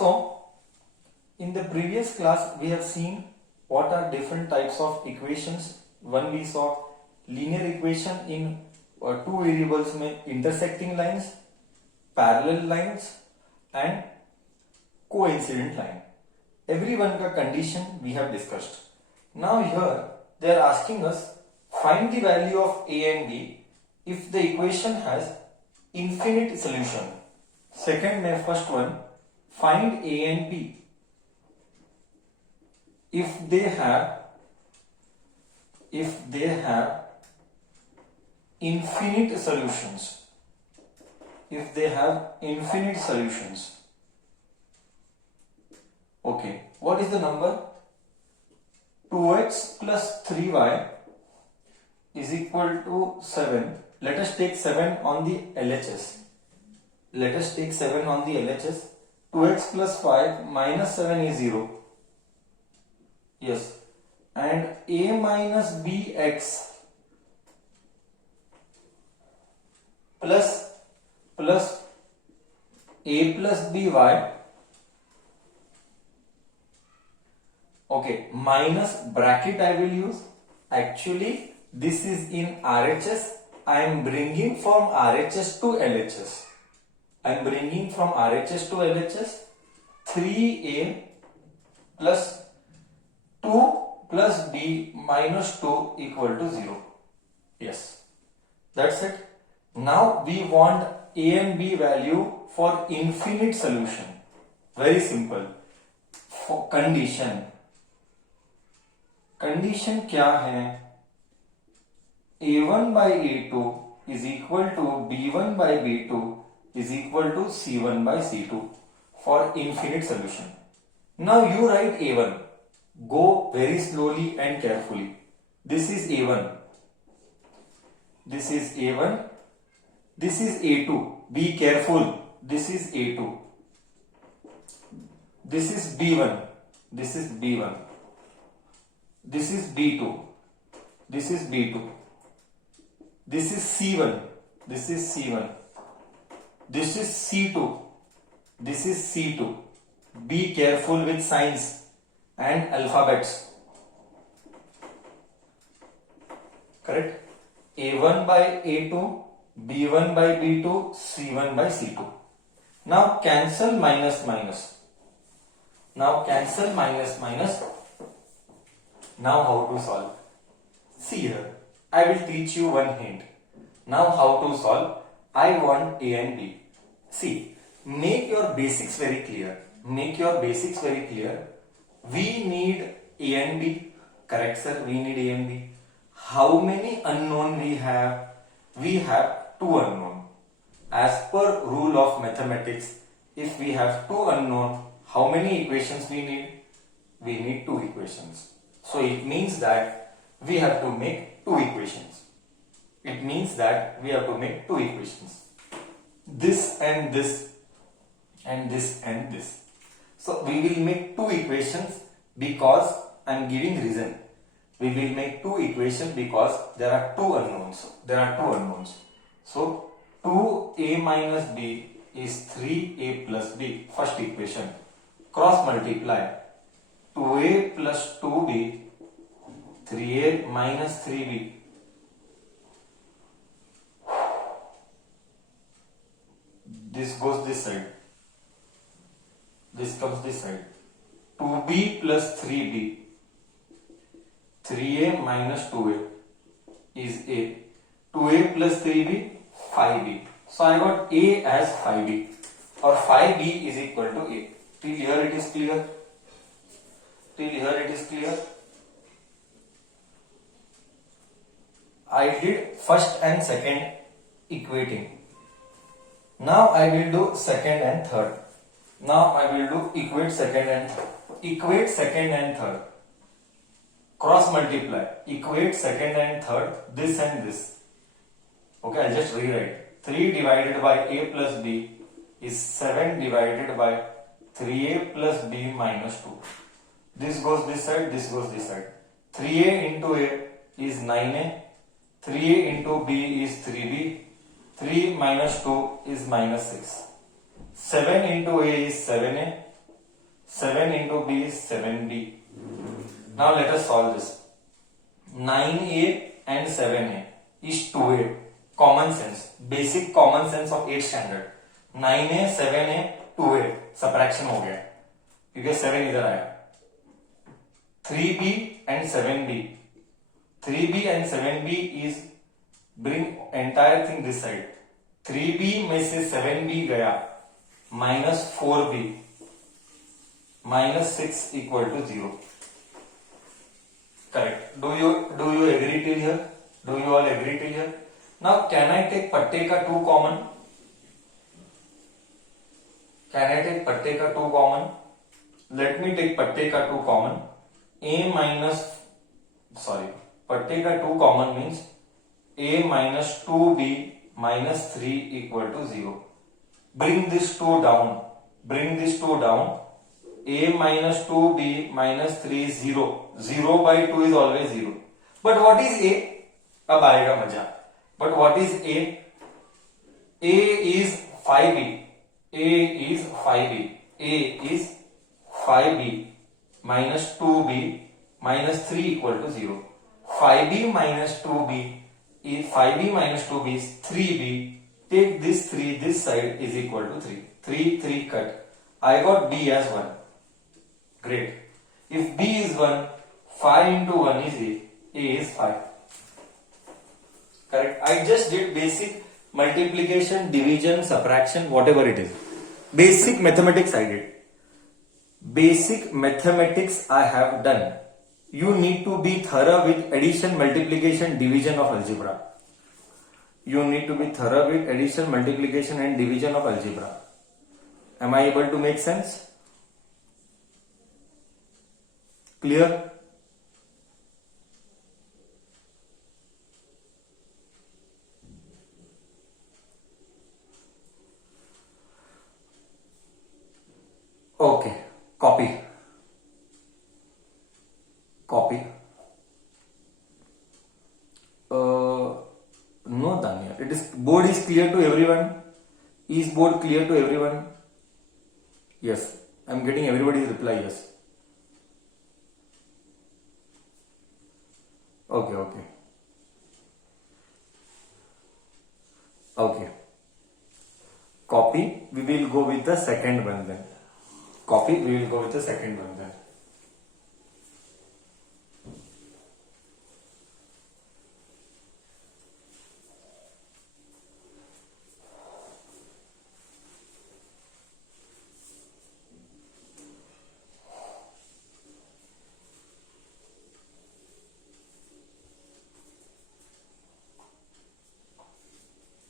So, in the previous class, we have seen what are different types of equations. One we saw linear equation in two variables में intersecting lines, parallel lines and coincident line. Every one का condition we have discussed. Now here they are asking us find the value of a and b if the equation has infinite solution. Second में first one find a and b if they have infinite solutions. If they have infinite solutions. Okay, what is the number? 2x plus 3y is equal to 7. Let us take 7 on the LHS. 2x plus 5 minus 7 is 0. Yes. And a minus bx plus a plus by. Okay, minus bracket I will use. Actually, this is in RHS. I am bringing from RHS to LHS. 3a plus 2 plus b minus 2 equal to 0. Yes, that's it. Now we want a and b value for infinite solution. Very simple. For condition क्या है? a1 by a2 is equal to b1 by b2 is equal to c1 by c2 for infinite solution. Now you write a1. Go very slowly and carefully. This is a1. This is a1. This is a2. Be careful. This is a2. This is b1. This is b1. This is b2. This is b2. This is c1. This is c1. This is c2. This is c2. Be careful with signs and alphabets. Correct? A1 by A2, B1 by B2, C1 by C2. Now cancel minus minus. Now how to solve? See here, I will teach you one hint. Now how to solve? I want A and B. See, make your basics very clear. We need A and B. Correct, sir? We need A and B. How many unknown we have? We have 2 unknown. As per rule of mathematics, if we have 2 unknown, how many equations we need? We need 2 equations. So it means that we have to make 2 equations. This and this and this and this. So we will make 2 equations because I am giving reason. We will make 2 equations because there are 2 unknowns. So 2a minus b is 3a plus b. First equation. Cross multiply. 2a plus 2b, 3a minus 3b. This goes this side. This comes this side. 2b plus 3b. 3a minus 2a is a. 2a plus 3b, 5b. So I got a as 5b or 5b is equal to a. Till here it is clear. I did first and second equating. Now I will do second and third. Equate second and third. Cross multiply. Equate second and third. This and this. Okay, I'll just rewrite. 3 divided by a plus b is 7 divided by 3a plus b minus 2. This goes this side, this goes this side. 3a into a is 9a. 3a into b is 3b. 3 minus 2 is minus 6. 7 into a is 7a. 7 into b is 7b. Now let us solve this. 9a and 7a is 2a. Common sense, basic common sense of 8th standard. 9a 7a 2a subtraction हो गया क्योंकि 7 इधर आया. 3b and 7b. 3b and 7b is bring entire thing this side. 3b में से 7b गया minus 4b minus 6 equal to 0. Correct. Do you agree till here? Do you all agree till here? Now can I take पट्टे का 2 common? Can I take पट्टे का 2 common? Let me take पट्टे का 2 common. पट्टे का 2 common means a minus 2b minus 3 equal to 0. Bring this 2 down. Bring this 2 down. a minus 2b minus 3 is 0. 0 by 2 is always 0. But what is a? अब आएगा मजा. But what is a? A is 5b. A is 5b. A is 5b minus 2b minus 3 equal to 0. 5b minus 2b is 5b minus 2b is 3b. Take this 3 this side is equal to 3. 3 cut. I got b as 1. Great. If b is 1, 5 into 1 is a. A is 5. Correct. I just did basic multiplication, division, subtraction, whatever it is. Basic mathematics I did. Basic mathematics I have done. You need to be thorough with addition, multiplication, division of algebra. You need to be thorough with addition, multiplication and division of algebra. Am I able to make sense? Clear? Okay, copy. No, Danya. It is board is clear to everyone. Is board clear to everyone? Yes, I am getting everybody's reply. Yes. Okay. Copy. We will go with the second one then.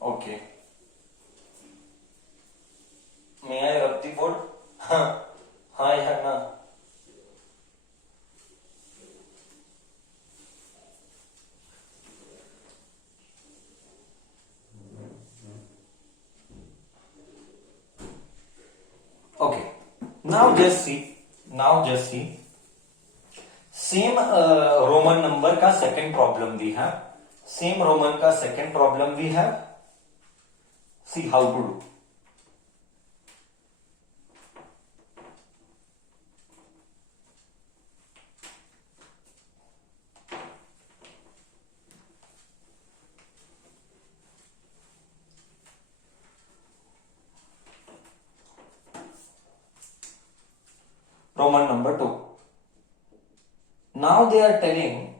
Okay. May I rub the board? Hi, Hannah. Okay. Now just see. Same Roman number का second problem we have. Same Roman का second problem we have. See how to do. Roman number 2. Now they are telling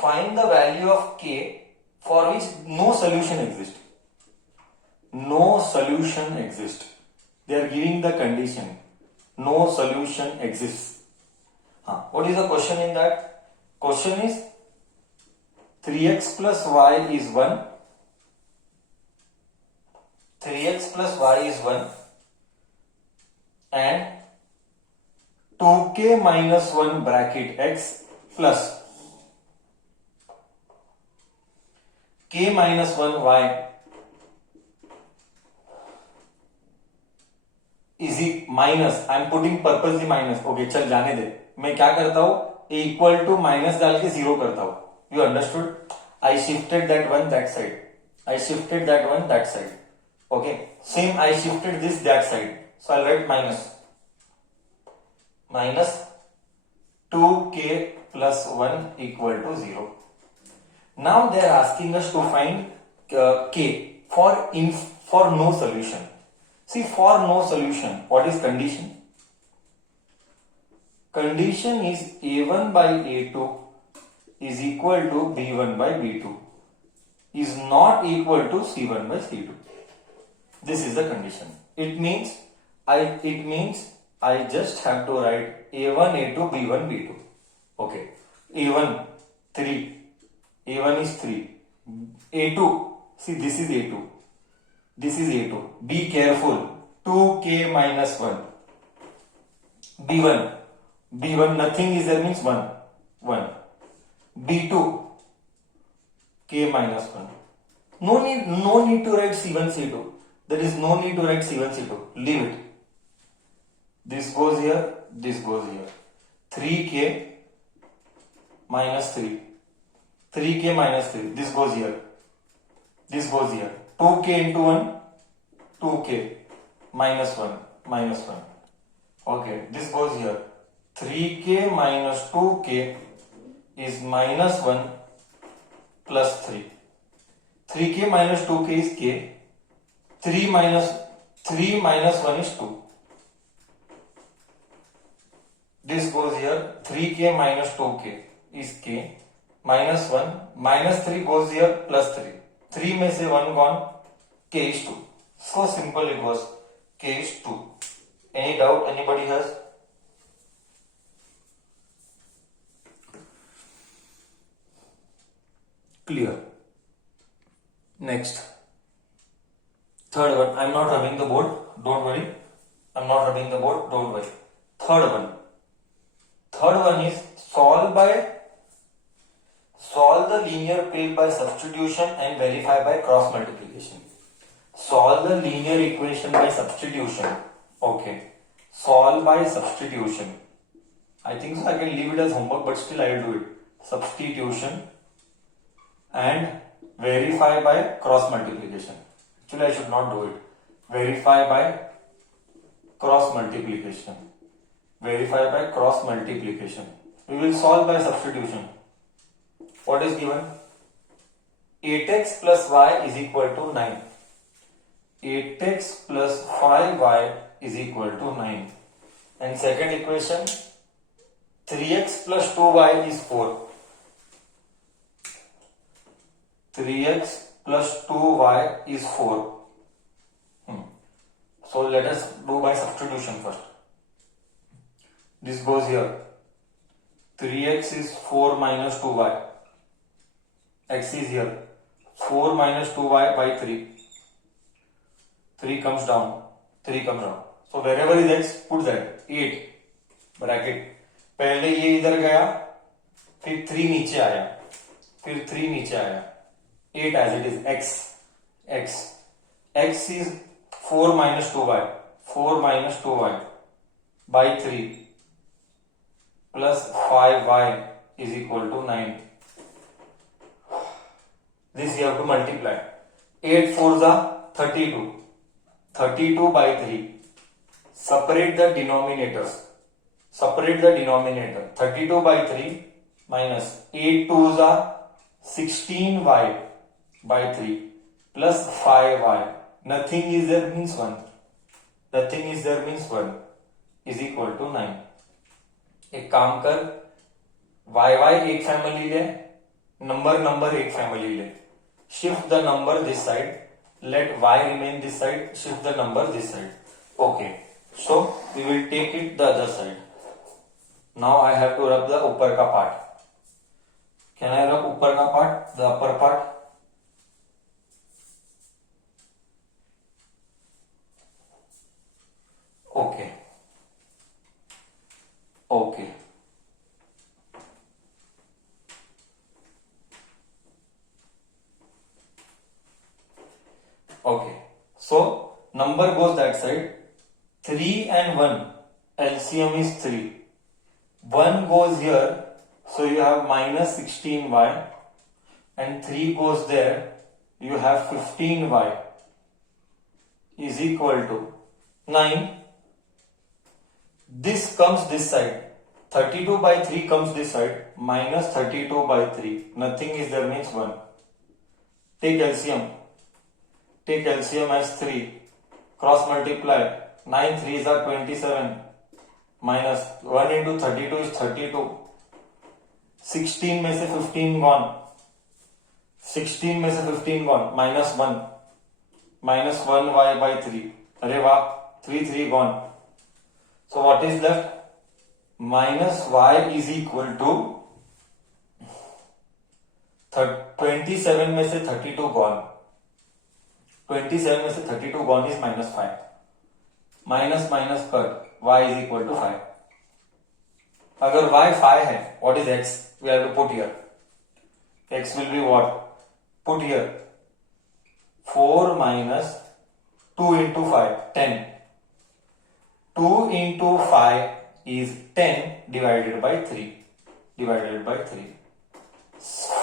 find the value of k for which no solution exists. No solution exists. They are giving the condition. No solution exists. What is the question in that? Question is 3x plus y is 1. 3x plus y is 1. And 2k minus 1 bracket x plus k minus 1 y is minus. I am putting purposely minus. Okay, चल जाने दे. मैं क्या करता हूं? Equal to minus डाल के 0 करता हूं. You understood? I shifted that one that side. I shifted that one that side. Okay. Same I shifted this that side. So I'll write minus 2k plus 1 equal to 0. Now they are asking us to find k for no solution. See, for no solution, what is condition? Condition is a1 by a2 is equal to b1 by b2 is not equal to c1 by c2. This is the condition. It means I just have to write a1 a2 b1 b2. Okay, a1 3, a1 is 3, a2, see this is a2, this is a2. Be careful, 2k minus 1, b1 nothing is there means 1, b2 k minus 1. No need to write c1 c2. There is no need to write c1 c2. Leave it. This goes here, this goes here. 3k minus 3. 3k minus 3. This goes here. This goes here. 2k into 1. 2k minus 1. Minus 1. Okay. This goes here. 3k minus 2k is minus 1 plus 3. 3k minus 2k is k. 3 minus 1 is 2. This goes here. 3k minus 2k is k. Minus 1. Minus 3 goes here. Plus 3. 3 में से 1 gone. K is 2. So simple it was. K is 2. Any doubt anybody has? Clear. Next. Third one. I'm not rubbing the board. Don't worry. I'm not rubbing the board. Don't worry. Third one. Third one is solve the linear pair by substitution and verify by cross multiplication. Solve the linear equation by substitution. Okay. Solve by substitution. I think so I can leave it as homework, but still I will do it. Substitution and verify by cross multiplication. Actually I should not do it. Verify by cross multiplication. Verify by cross multiplication. We will solve by substitution. What is given? 8x plus y is equal to 9. 8x plus 5y is equal to 9. And second equation, 3x plus 2y is 4. 3x plus 2y is 4. So let us do by substitution first. This goes here. 3x is 4 minus 2y. X is here. 4 minus 2y by 3. 3 comes down. 3 comes down. So wherever is x, put that. 8 bracket. पहले ये इधर गया, फिर 3 नीचे आया, फिर 3 नीचे आया. 8 as it is. X is 4 minus 2y. 4 minus 2y by 3 plus 5y is equal to 9. This you have to multiply. 8 4s are 32. 32 by 3. Separate the denominators. 32 by 3 minus 8 2s are 16y by 3 plus 5y. Nothing is there means 1. Nothing is there means 1 is equal to 9. एक काम कर, y एक family ले, number एक family ले. Shift the number this side. Let y remain this side. Shift the number this side. Okay. So we will take it the other side. Now I have to rub the ऊपर का part. Can I rub ऊपर का part? The upper part? Okay. Okay. Okay. So number goes that side. 3 and 1. LCM is 3. 1 goes here. So you have minus 16y. And 3 goes there. You have 15y is equal to 9. This comes this side. 32 by 3 comes this side. Minus 32 by 3. Nothing is there means 1. Take LCM. Take LCM as 3. Cross multiply. 9 3s are 27. Minus 1 into 32 is 32. 16 में से 15 gone. 16 में से 15 gone. Minus 1. Minus 1 y by 3. अरे वाह, 3 gone. So what is left? Minus y is equal to 27 में से 32 gone. 27 में से 32 gone is minus 5. Minus minus cut. Y is equal to 5. अगर y 5 है, what is x? We have to put here. X will be what? Put here. 4 minus 2 into 5, 10. 2 into 5 is 10 divided by 3. Divided by 3.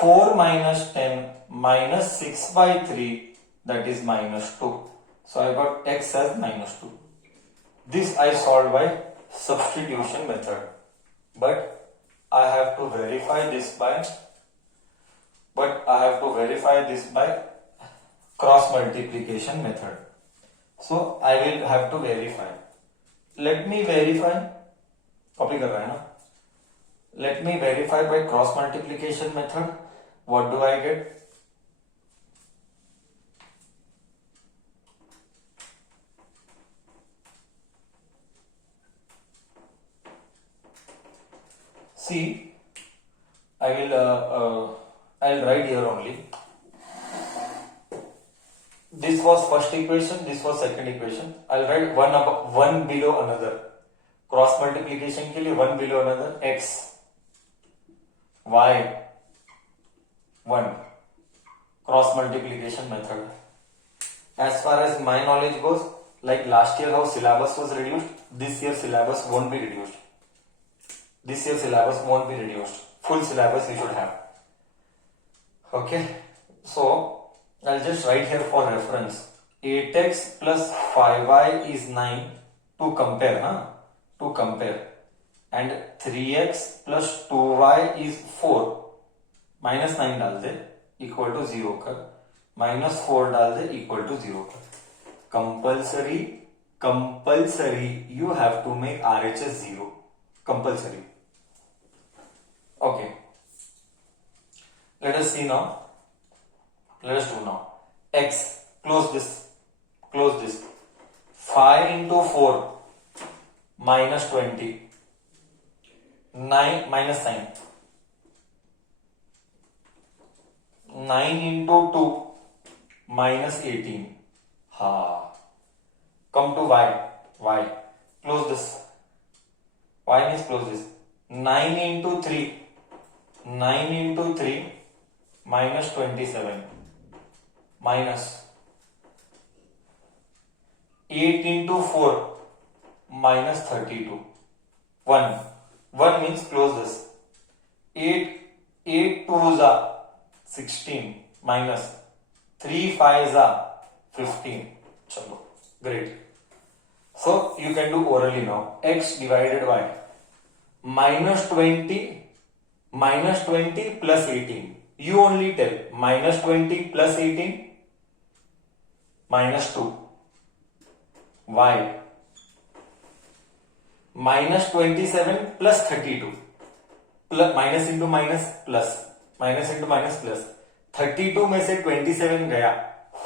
4 minus 10 minus 6 by 3, that is minus 2. So I got x as minus 2. This I solved by substitution method. But I have to verify this by cross multiplication method. So I will have to verify. Let me verify. Copy कर रहा है ना? Let me verify by cross multiplication method. What do I get? See, I'll write here only. This was first equation, this was second equation. I'll write one below another. Cross multiplication के लिए one below another. X, Y, 1. Cross multiplication method. As far as my knowledge goes, like last year how syllabus was reduced, this year syllabus won't be reduced. This year syllabus won't be reduced. Full syllabus you should have. Okay. So I'll just write here for reference. 8x plus 5y is 9 to compare, huh? To compare. And 3x plus 2y is 4. Minus 9 डाल दे equal to 0 कर. Minus 4 डाल दे equal to 0 कर. Compulsory you have to make RHS 0. Compulsory. Okay. Let us see now. Let us do now. X. Close this. Close this. 5 into 4 minus 20. 9 minus 9. 9 into 2 minus 18. Ha. Come to y. Y. Close this. Y means close this. 9 into 3. 9 into 3 minus 27 minus 8 into 4 minus 32. 1. 1 means close this. 8 2s are 16 minus 3 5s are 15. Chalo. Great. So you can do orally now. X divided by minus 20 plus 18. You only tell minus 20 plus 18 minus 2. Y minus 27 plus 32. Plus minus into minus plus. Minus into minus plus. 32 में से 27 गया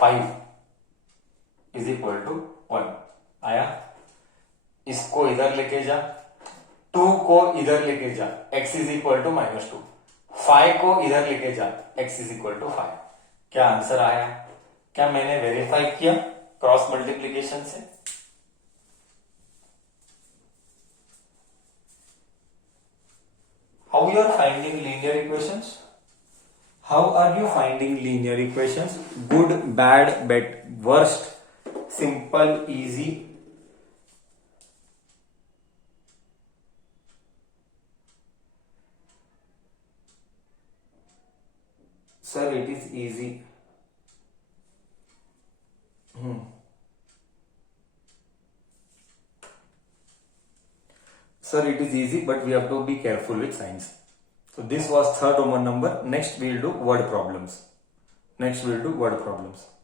5 is equal to 1. आया? इसको इधर लेके जा, 2 को इधर लेके जा, x is equal to minus 2. 5 को इधर लेके जा, x is equal to 5. क्या आंसर आया? क्या मैंने वेरीफाई किया क्रॉस मल्टीप्लीकेशन से? How you are finding linear equations? How are you finding linear equations? Good, bad, worst, simple, easy? Sir, it is easy. Sir, it is easy, but we have to be careful with signs. So this was third Roman number. Next we will do word problems.